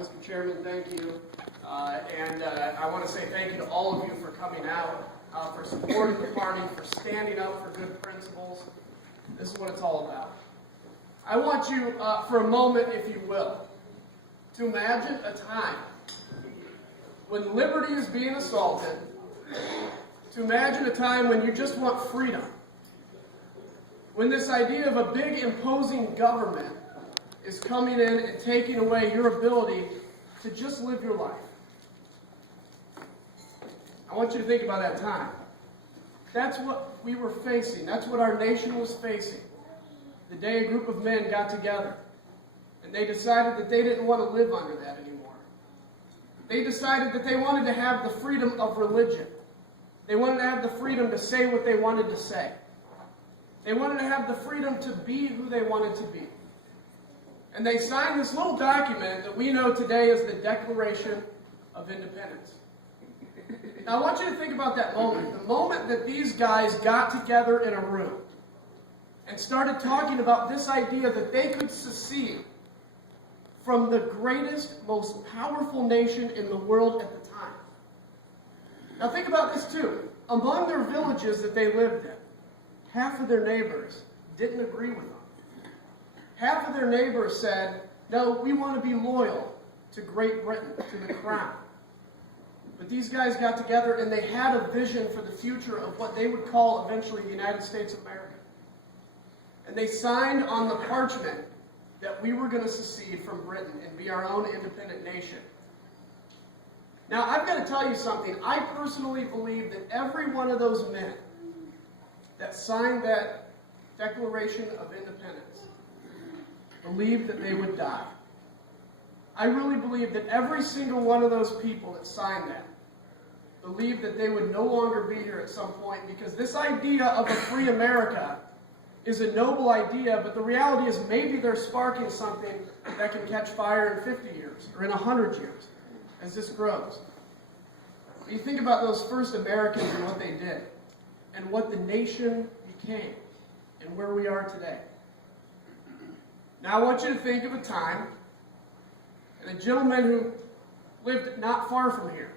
Mr. Chairman, thank you. I want to say thank you to all of you for coming out, for supporting the party, for standing up for good principles. This is what it's all about. I want you, for a moment, if you will, to imagine a time when liberty is being assaulted, to imagine a time when you just want freedom, when this idea of a big imposing government is coming in and taking away your ability to just live your life. I want you to think about that time. That's what we were facing. That's what our nation was facing. The day a group of men got together and they decided that they didn't want to live under that anymore. They decided that they wanted to have the freedom of religion. They wanted to have the freedom to say what they wanted to say. They wanted to have the freedom to be who they wanted to be. And they signed this little document that we know today as the Declaration of Independence. Now I want you to think about that moment. The moment that these guys got together in a room and started talking about this idea that they could secede from the greatest, most powerful nation in the world at the time. Now think about this too. Among their villages that they lived in, half of their neighbors didn't agree with them. Half of their neighbors said, no, we want to be loyal to Great Britain, to the crown. But these guys got together and they had a vision for the future of what they would call eventually the United States of America. And they signed on the parchment that we were going to secede from Britain and be our own independent nation. Now, I've got to tell you something. I personally believe that every one of those men that signed that Declaration of Independence believed that they would die. I really believe that every single one of those people that signed that believed that they would no longer be here at some point, because this idea of a free America is a noble idea, but the reality is maybe they're sparking something that can catch fire in 50 years or in 100 years as this grows. You think about those first Americans and what they did and what the nation became and where we are today. Now I want you to think of a time and a gentleman who lived not far from here,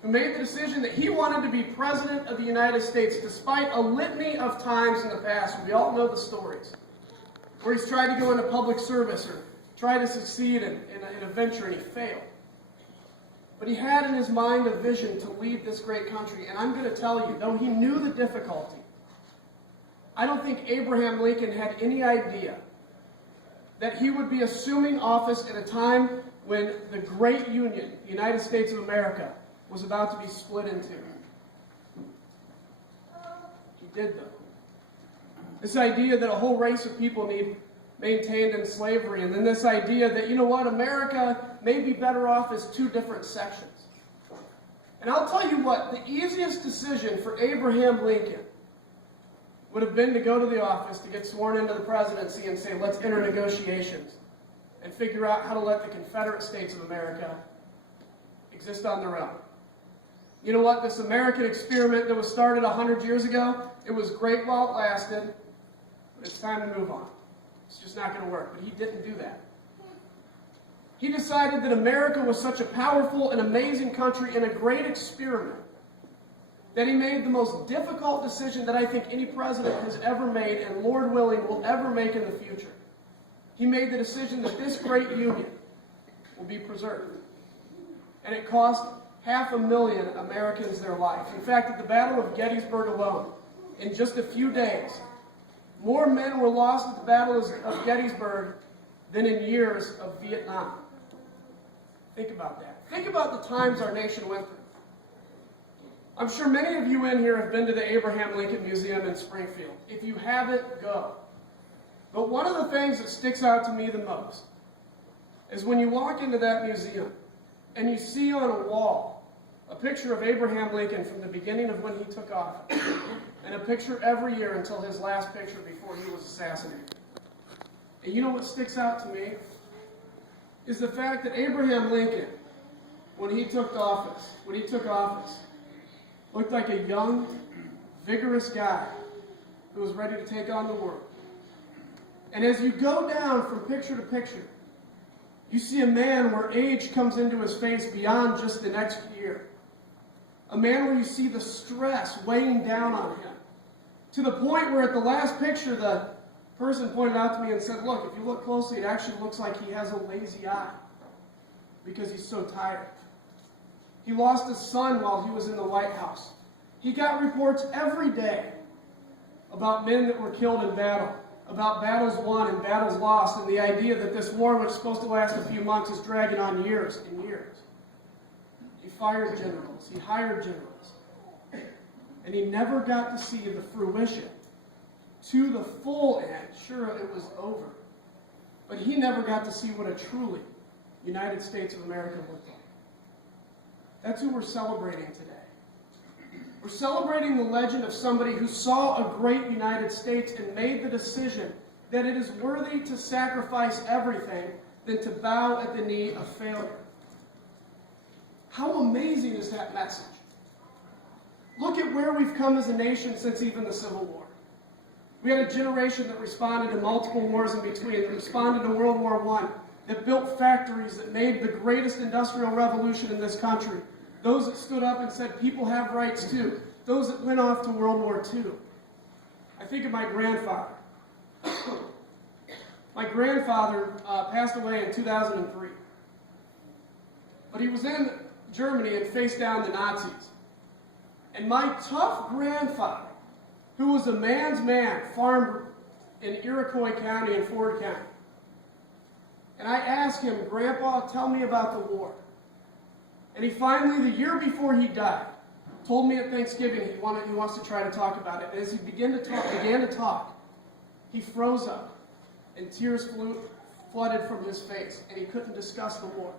who made the decision that he wanted to be President of the United States despite a litany of times in the past. We all know the stories, where he's tried to go into public service or try to succeed in a venture and he failed. But he had in his mind a vision to lead this great country. And I'm going to tell you, though he knew the difficulty, I don't think Abraham Lincoln had any idea that he would be assuming office at a time when the great union, the United States of America, was about to be split into. He did, though. This idea that a whole race of people need maintained in slavery, and then this idea that, you know what, America may be better off as two different sections. And I'll tell you what, the easiest decision for Abraham Lincoln would have been to go to the office, to get sworn into the presidency and say, let's enter negotiations and figure out how to let the Confederate States of America exist on their own. You know what? This American experiment that was started 100 years ago, it was great while it lasted, but it's time to move on. It's just not going to work. But he didn't do that. He decided that America was such a powerful and amazing country and a great experiment that he made the most difficult decision that I think any president has ever made, and Lord willing will ever make in the future. He made the decision that this great union will be preserved. And it cost 500,000 Americans their life. In fact, at the Battle of Gettysburg alone, in just a few days, more men were lost at the Battle of Gettysburg than in years of Vietnam. Think about that. Think about the times our nation went through. I'm sure many of you in here have been to the Abraham Lincoln Museum in Springfield. If you haven't, go. But one of the things that sticks out to me the most is when you walk into that museum and you see on a wall a picture of Abraham Lincoln from the beginning of when he took office, and a picture every year until his last picture before he was assassinated. And you know what sticks out to me? Is the fact that Abraham Lincoln, when he took office, looked like a young, vigorous guy who was ready to take on the world. And as you go down from picture to picture, You see a man where age comes into his face beyond just the next year. A man where you see the stress weighing down on him. To the point where at the last picture, the person pointed out to me and said, look, if you look closely, it actually looks like he has a lazy eye because he's so tired. He lost his son while he was in the White House. He got reports every day about men that were killed in battle, about battles won and battles lost, and the idea that this war, which is supposed to last a few months, is dragging on years and years. He fired generals. He hired generals. And he never got to see the fruition to the full end. Sure, it was over. But he never got to see what a truly United States of America looked like. That's who we're celebrating today. We're celebrating the legend of somebody who saw a great United States and made the decision that it is worthy to sacrifice everything than to bow at the knee of failure. How amazing is that message? Look at where we've come as a nation since even the Civil War. We had a generation that responded to multiple wars in between, that responded to World War I, that built factories, that made the greatest industrial revolution in this country. Those that stood up and said people have rights too. Those that went off to World War II. I think of my grandfather. My grandfather passed away in 2003. But he was in Germany and faced down the Nazis. And my tough grandfather, who was a man's man, farmed in Iroquois County and Ford County. And I asked him, Grandpa, tell me about the war. And he finally, the year before he died, told me at Thanksgiving he wants to try to talk about it. And as he began to talk, he froze up, and tears flooded from his face, and he couldn't discuss the war.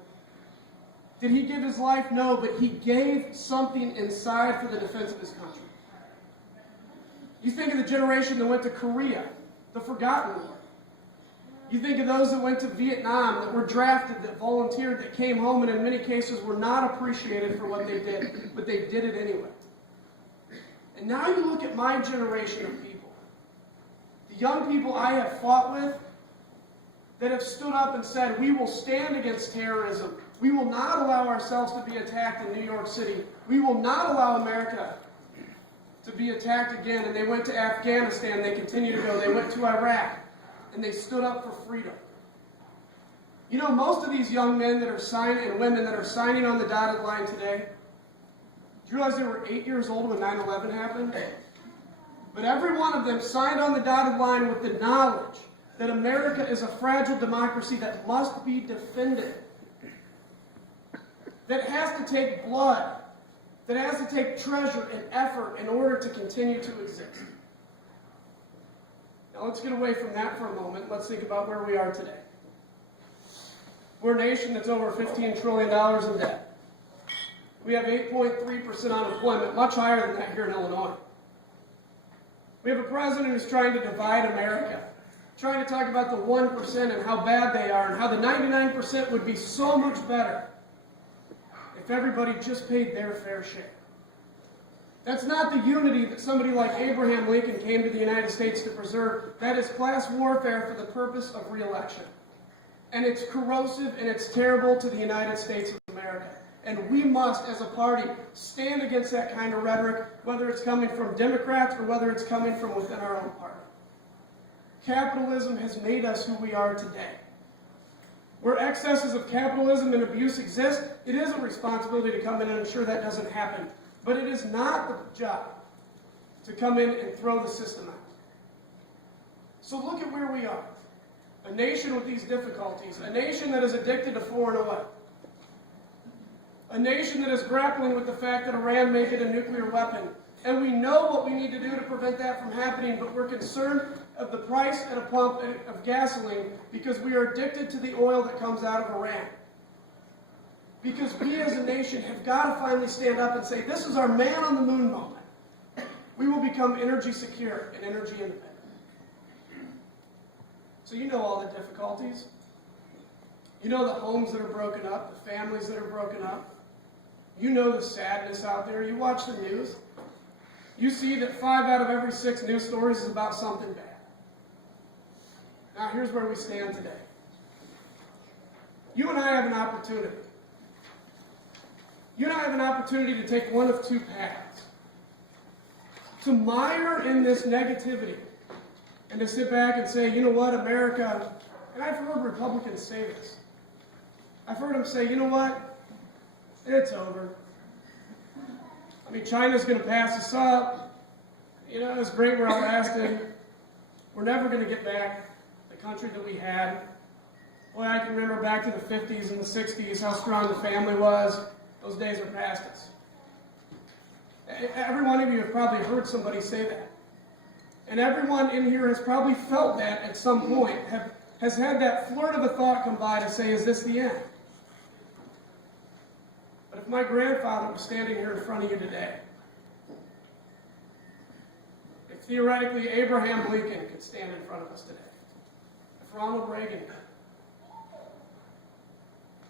Did he give his life? No, but he gave something inside for the defense of his country. You think of the generation that went to Korea, the forgotten war. You think of those that went to Vietnam, that were drafted, that volunteered, that came home, and in many cases were not appreciated for what they did, but they did it anyway. And now you look at my generation of people, the young people I have fought with, that have stood up and said, we will stand against terrorism. We will not allow ourselves to be attacked in New York City. We will not allow America to be attacked again. And they went to Afghanistan. They continue to go. They went to Iraq. And they stood up for freedom. You know, most of these young men that are signing and women that are signing on the dotted line today, do you realize they were 8 years old when 9/11 happened? But every one of them signed on the dotted line with the knowledge that America is a fragile democracy that must be defended, that has to take blood, that has to take treasure and effort in order to continue to exist. Now let's get away from that for a moment. Let's think about where we are today. We're a nation that's over $15 trillion in debt. We have 8.3% unemployment, much higher than that here in Illinois. We have a president who's trying to divide America, trying to talk about the 1% and how bad they are and how the 99% would be so much better if everybody just paid their fair share. That's not the unity that somebody like Abraham Lincoln came to the United States to preserve. That is class warfare for the purpose of re-election. And it's corrosive and it's terrible to the United States of America. And we must, as a party, stand against that kind of rhetoric, whether it's coming from Democrats or whether it's coming from within our own party. Capitalism has made us who we are today. Where excesses of capitalism and abuse exist, it is a responsibility to come in and ensure that doesn't happen. But it is not the job to come in and throw the system out. So look at where we are. A nation with these difficulties. A nation that is addicted to foreign oil. A nation that is grappling with the fact that Iran may get a nuclear weapon. And we know what we need to do to prevent that from happening, but we're concerned of the price at a pump of gasoline because we are addicted to the oil that comes out of Iran. Because we as a nation have got to finally stand up and say, this is our man on the moon moment. We will become energy secure and energy independent. So you know all the difficulties. You know the homes that are broken up, the families that are broken up. You know the sadness out there. You watch the news. You see that 5 out of every 6 news stories is about something bad. Now here's where we stand today. you and I have an opportunity. You and I have an opportunity to take one of two paths. To mire in this negativity and to sit back and say, you know what, America, and I've heard Republicans say this. I've heard them say, you know what, it's over. I mean, China's going to pass us up. You know, it's great we're outlasted. We're never going to get back the country that we had. Boy, I can remember back to the 50s and the 60s how strong the family was. Those days are past us. Every one of you have probably heard somebody say that. And everyone in here has probably felt that at some point, has had that flirt of a thought come by to say, is this the end? But if my grandfather was standing here in front of you today, if theoretically Abraham Lincoln could stand in front of us today, if Ronald Reagan could,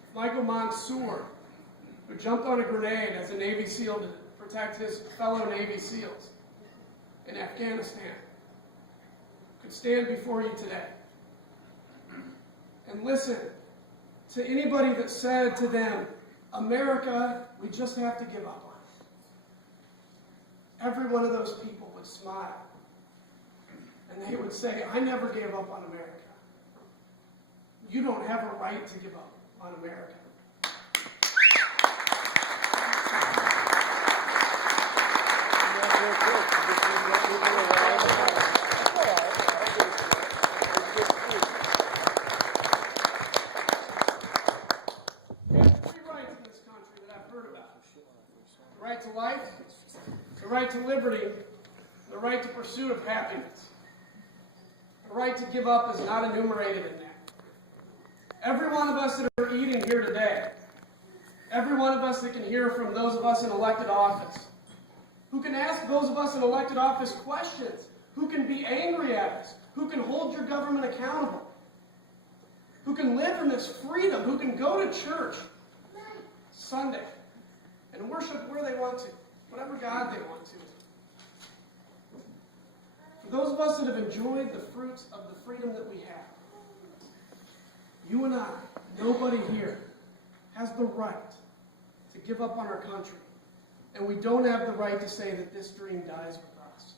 if Michael Monsoor, who jumped on a grenade as a Navy SEAL to protect his fellow Navy SEALs in Afghanistan, could stand before you today and listen to anybody that said to them, America, we just have to give up on it. Every one of those people would smile and they would say, I never gave up on America. You don't have a right to give up on America. The right to life, the right to liberty, the right to pursuit of happiness. The right to give up is not enumerated in that. Every one of us that are eating here today, every one of us that can hear from those of us in elected office, who can ask those of us in elected office questions, who can be angry at us, who can hold your government accountable, who can live in this freedom, who can go to church Sunday and worship where they want to, whatever God they want to. For those of us that have enjoyed the fruits of the freedom that we have, you and I, nobody here, has the right to give up on our country. And we don't have the right to say that this dream dies with us.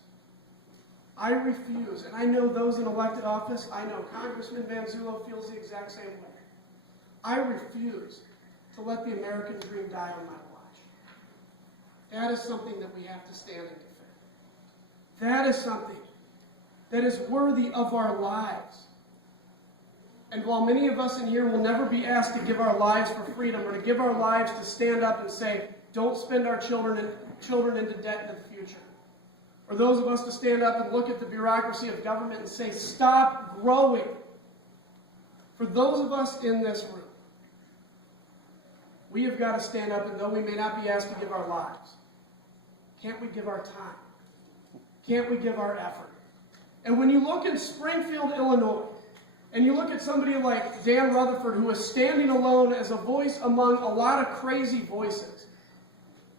I refuse, and I know those in elected office, I know Congressman Manzullo feels the exact same way. I refuse to let the American dream die on my watch. That is something that we have to stand and defend. That is something that is worthy of our lives. And while many of us in here will never be asked to give our lives for freedom or to give our lives to stand up and say, don't spend our children into debt in the future. Or those of us to stand up and look at the bureaucracy of government and say, stop growing. For those of us in this room, we have got to stand up, and though we may not be asked to give our lives, can't we give our time? Can't we give our effort? And when you look in Springfield, Illinois, and you look at somebody like Dan Rutherford, who is standing alone as a voice among a lot of crazy voices.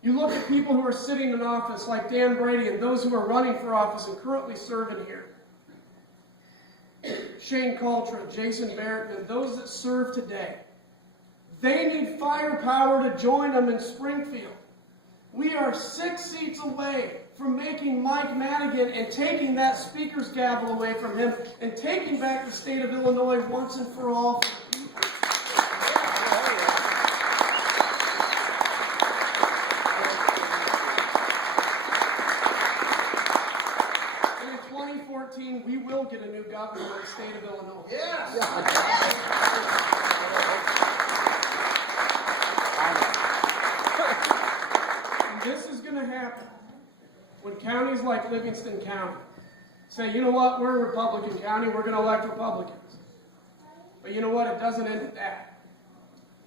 You look at people who are sitting in office like Dan Brady and those who are running for office and currently serving here. Shane Caltra, Jason Barrett, and those that serve today. They need firepower to join them in Springfield. We are 6 seats away from making Mike Madigan and taking that speaker's gavel away from him and taking back the state of Illinois once and for all. And in 2014, we will get a new governor in the state of Illinois. Yes. This is going to happen when counties like Livingston County say, you know what, we're a Republican county, we're going to elect Republicans. But you know what, it doesn't end at that.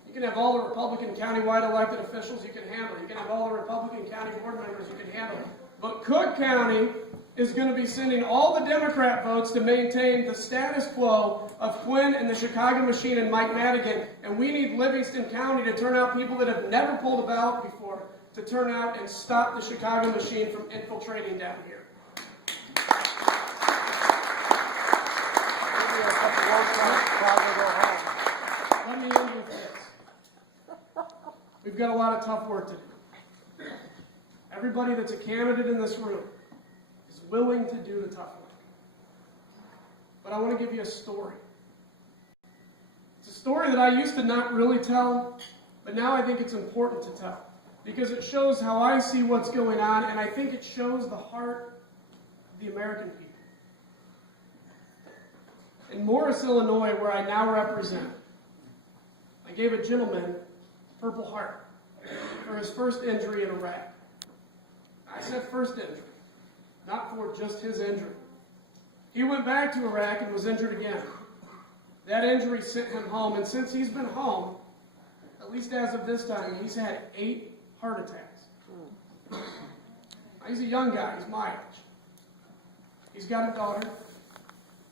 You can have all the Republican countywide elected officials you can handle. You can have all the Republican county board members you can handle. But Cook County is going to be sending all the Democrat votes to maintain the status quo of Quinn and the Chicago Machine and Mike Madigan. And we need Livingston County to turn out people that have never pulled a ballot before to turn out and stop the Chicago Machine from infiltrating down here. Let me end with this. We've got a lot of tough work to do. Everybody that's a candidate in this room is willing to do the tough work. But I want to give you a story. It's a story that I used to not really tell, but now I think it's important to tell, because it shows how I see what's going on, and I think it shows the heart of the American people. In Morris, Illinois, where I now represent, I gave a gentleman a Purple Heart for his first injury in Iraq. I said first injury, not for just his injury. He went back to Iraq and was injured again. That injury sent him home, and since he's been home, at least as of this time, he's had 8 heart attacks. He's a young guy, he's my age. He's got a daughter,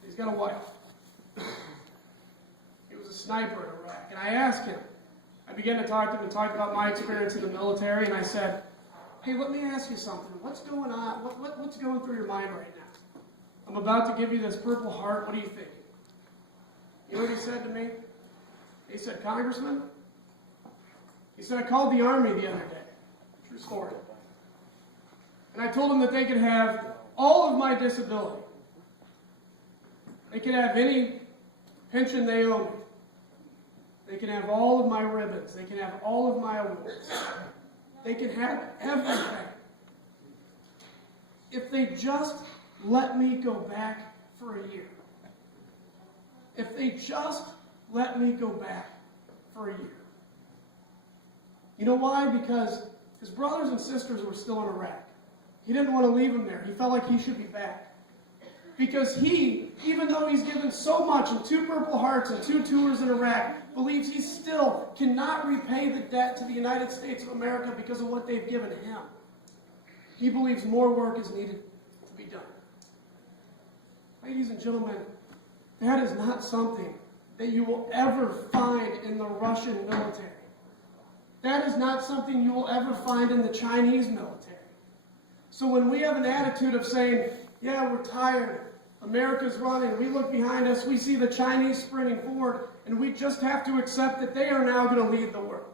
he's got a wife. He was a sniper in Iraq, and I asked him, I began to talk to him and talk about my experience in the military, and I said, hey, let me ask you something. What's going on? What's going through your mind right now? I'm about to give you this Purple Heart. What are you thinking? You know what he said to me? He said, Congressman, he said, I called the Army the other day. True story. And I told them that they could have all of my disability. They could have any pension they owe me. They can have all of my ribbons. They can have all of my awards. They can have everything. If they just let me go back for a year. If they just let me go back for a year. You know why? Because his brothers and sisters were still in Iraq. He didn't want to leave them there. He felt like he should be back. Because he, even though he's given so much and 2 Purple Hearts and 2 tours in Iraq, believes he still cannot repay the debt to the United States of America because of what they've given him. He believes more work is needed to be done. Ladies and gentlemen, that is not something that you will ever find in the Russian military. That is not something you will ever find in the Chinese military. So when we have an attitude of saying, yeah, we're tired, America's running, we look behind us, we see the Chinese sprinting forward, and we just have to accept that they are now going to lead the world.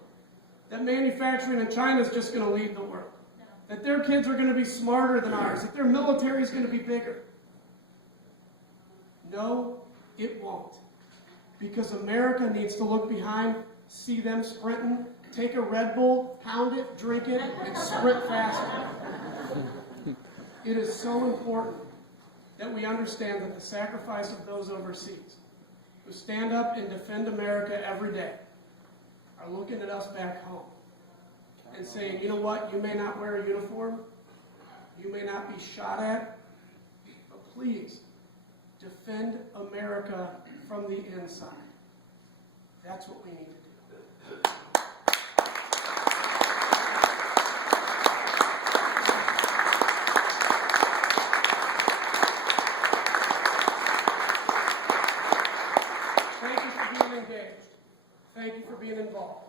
That manufacturing in China is just going to lead the world. That their kids are going to be smarter than ours. That their military is going to be bigger. No, it won't. Because America needs to look behind, see them sprinting, take a Red Bull, pound it, drink it, and sprint faster. It is so important that we understand that the sacrifice of those overseas who stand up and defend America every day are looking at us back home and saying, you know what, you may not wear a uniform, you may not be shot at, but please defend America from the inside. That's what we need to do. Thank you for being involved.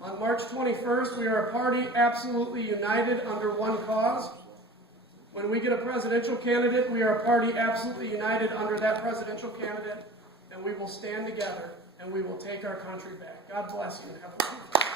On March 21st, we are a party absolutely united under one cause. When we get a presidential candidate, we are a party absolutely united under that presidential candidate, and we will stand together and we will take our country back. God bless you and have a good day.